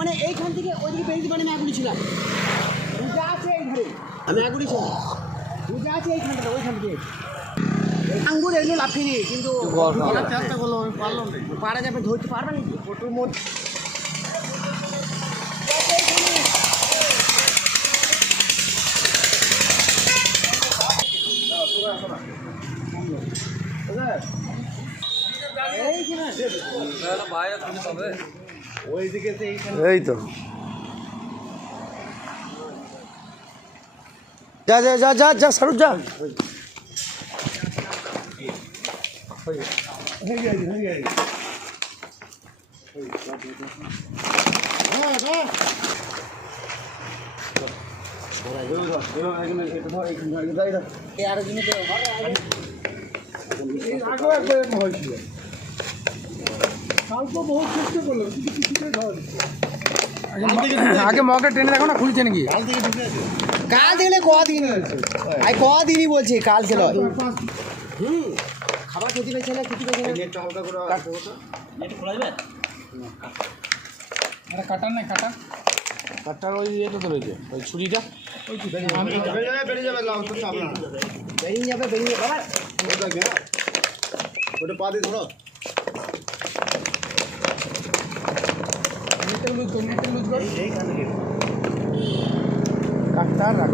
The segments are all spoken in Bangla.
মানে এইখান থেকে ওইদিকে পেরিয়ে মানে আমি আগুলি ছিলাম। পূজা আছে এই ধারে আমি আগুলি ছিলাম। পূজা আছে এইখানটা ওইখান থেকে। আঙ্গুর এগুলো লাফিয়ে কিন্তু চেষ্টা করল পারা যাবে ধরতে পারবে নাকি? ফটোর মধ্যে এই তো। যা যা যা যা যা সারুক যা। আরও আগে মগে টেনে দেখো না খুলছে নাকি? কাল থেকে কদিন? আই কদিনই বলছি কাল ছিল হুম। খাবার খেতে পেয়েছে না খেতে পেয়েছে না? একটা কাটার নাই কাটা। কাটার ওই ইয়েটা তো রয়েছে ওই ছুরিটা। বেরিয়ে যাবে বেরিয়ে যাবে বাবা। ওটা পা দিয়ে ধরো। লুজ কর রাখ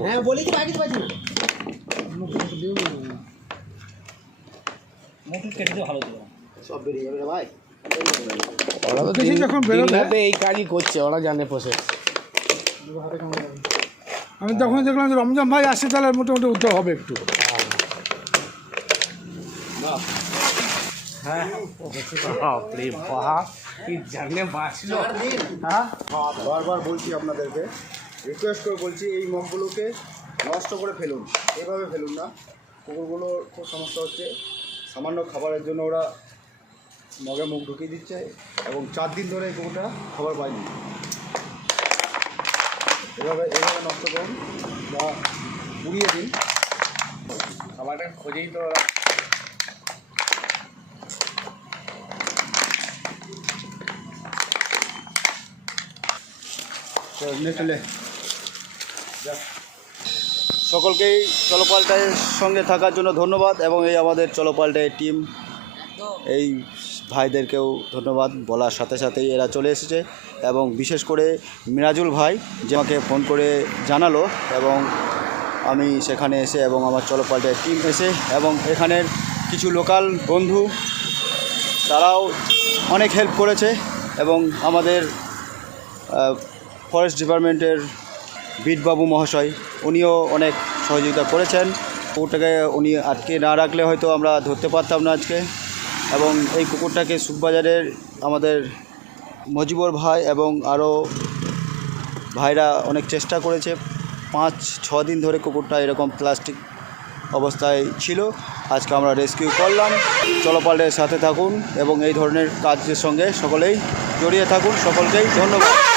হ্যাঁ বলি কি বাকি তো পাচ্ছি না সব বেরিয়ে যাবে রে ভাই। ওরা তো দিন যখন বেরোবে- এই কাজই করছে ওরা জানে আমি তখন দেখলাম যে রমজান ভাই আসছে তাহলে মোটামুটি উত্তর হবে একটু। বাঁচলো হ্যাঁ বারবার বলছি আপনাদেরকে রিকোয়েস্ট করে বলছি এই মগগুলোকে নষ্ট করে ফেলুন। এভাবে ফেলুন না। কুকুরগুলোর খুব সমস্যা হচ্ছে, সামান্য খাবারের জন্য ওরা মগে মুখ ঢুকিয়ে দিচ্ছে এবং চার দিন ধরে এই কুকুরটা খাবার পায়নি। এভাবে এভাবে নষ্ট করুন বা পুড়িয়ে দিন। খাবারটা খোঁজেই তো ওরা সকলকেই চলপাল্টায়ের সঙ্গে থাকার জন্য ধন্যবাদ এবং এই আমাদের চলপাল্টায় টিম, এই ভাইদেরকেও ধন্যবাদ বলার সাথে সাথেই এরা চলে এসেছে এবং বিশেষ করে মিরাজুল ভাই যে আমাকে ফোন করে জানালো এবং আমি সেখানে এসে এবং আমার চলপাল্টায় টিম এসে এবং এখানের কিছু লোকাল বন্ধু, তারাও অনেক হেল্প করেছে এবং আমাদের ফরেস্ট ডিপার্টমেন্টের বিটবাবু মহাশয়, উনিও অনেক সহযোগিতা করেছেন। কুকুরটাকে উনি আটকে না রাখলে হয়তো আমরা ধরতে পারতাম না আজকে। এবং এই কুকুরটাকে সুখবাজারের আমাদের মজিবর ভাই এবং আরও ভাইরা অনেক চেষ্টা করেছে। পাঁচ, ছ দিন ধরে কুকুরটা এরকম প্লাস্টিক অবস্থায় ছিল। আজকে আমরা রেস্কিউ করলাম। চলপালের সাথে থাকুন এবং এই ধরনের কাজের সঙ্গে সকলেই জড়িয়ে থাকুন। সকলকেই ধন্যবাদ।